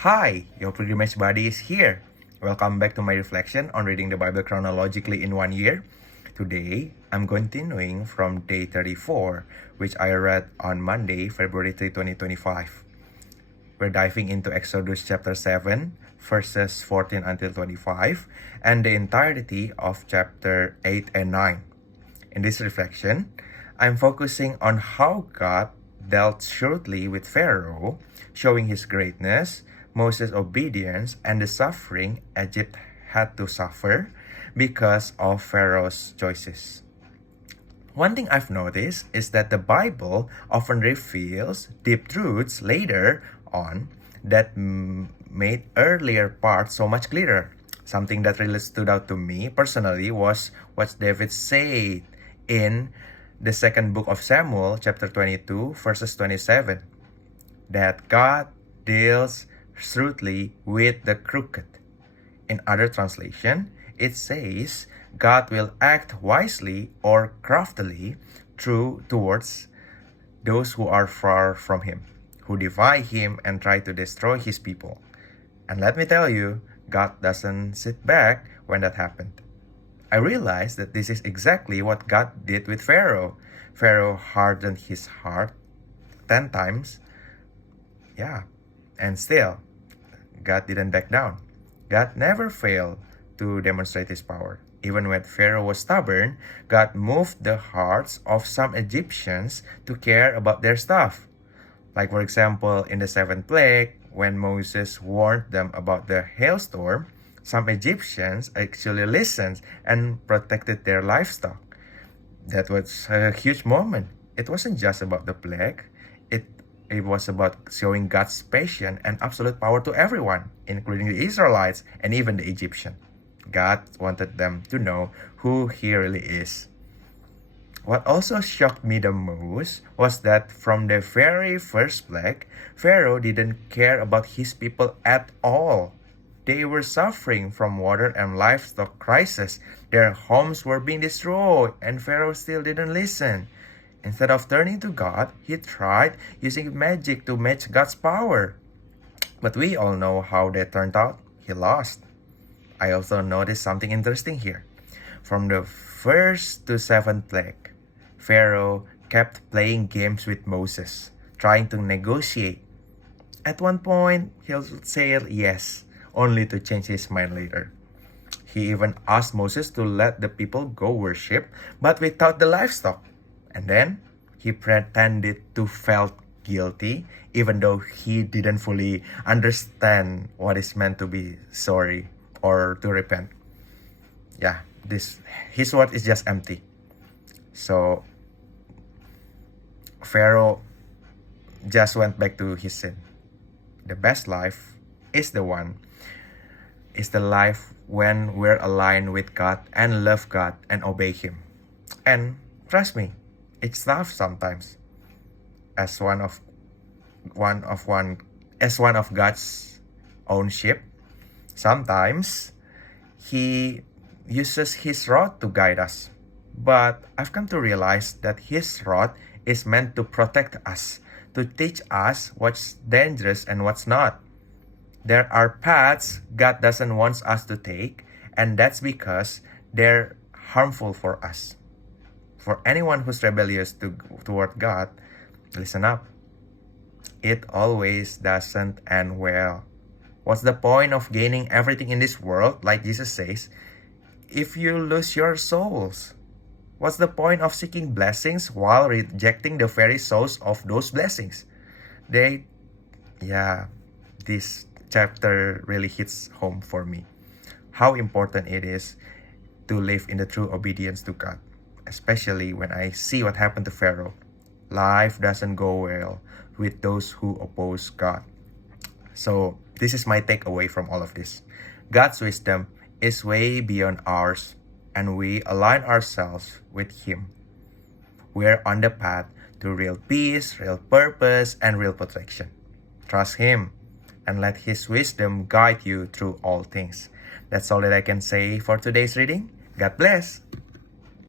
Hi, your pilgrimage buddy is here. Welcome back to my reflection on reading the Bible chronologically in 1 year. Today, I'm continuing from day 34, which I read on Monday, February 3, 2025. We're diving into Exodus chapter 7, verses 14 until 25, and the entirety of chapter 8 and 9. In this reflection, I'm focusing on how God dealt shrewdly with Pharaoh, showing his greatness, Moses' obedience, and the suffering Egypt had to suffer because of Pharaoh's choices. One thing I've noticed is that the Bible often reveals deep truths later on that made earlier parts so much clearer. Something that really stood out to me personally was what David said in the second book of Samuel, chapter 22, verses 27, that God deals shrewdly with the crooked. In other translation, it says God will act wisely or craftily towards those who are far from him, who defy him and try to destroy his people. And let me tell you, God doesn't sit back when that happened. I realized that this is exactly what God did with Pharaoh. Pharaoh hardened his heart 10 times. And still, God didn't back down. God never failed to demonstrate his power. Even when Pharaoh was stubborn, God moved the hearts of some Egyptians to care about their stuff. Like for example, in the seventh plague, when Moses warned them about the hailstorm, some Egyptians actually listened and protected their livestock. That was a huge moment. It wasn't just about the plague. It was about showing God's patience and absolute power to everyone, including the Israelites and even the Egyptians. God wanted them to know who he really is. What also shocked me the most was that from the very first plague, Pharaoh didn't care about his people at all. They were suffering from water and livestock crisis. Their homes were being destroyed, and Pharaoh still didn't listen. Instead of turning to God, he tried using magic to match God's power. But we all know how that turned out. He lost. I also noticed something interesting here. From the first to seventh plague, Pharaoh kept playing games with Moses, trying to negotiate. At one point, he'll say yes, only to change his mind later. He even asked Moses to let the people go worship, but without the livestock. And then he pretended to feel guilty, even though he didn't fully understand what is meant to be sorry or to repent. His word is just empty. So Pharaoh just went back to his sin. The best life is the life when we're aligned with God and love God and obey him. And trust me, it's tough sometimes. As one of God's own sheep, sometimes he uses his rod to guide us. But I've come to realize that his rod is meant to protect us, to teach us what's dangerous and what's not. There are paths God doesn't want us to take, and that's because they're harmful for us. For anyone who's rebellious toward God, listen up. It always doesn't end well. What's the point of gaining everything in this world, like Jesus says, if you lose your souls? What's the point of seeking blessings while rejecting the very source of those blessings? This chapter really hits home for me. How important it is to live in the true obedience to God. Especially when I see what happened to Pharaoh. Life doesn't go well with those who oppose God. So this is my takeaway from all of this. God's wisdom is way beyond ours, and we align ourselves with him. We're on the path to real peace, real purpose, and real protection. Trust him and let his wisdom guide you through all things. That's all that I can say for today's reading. God bless.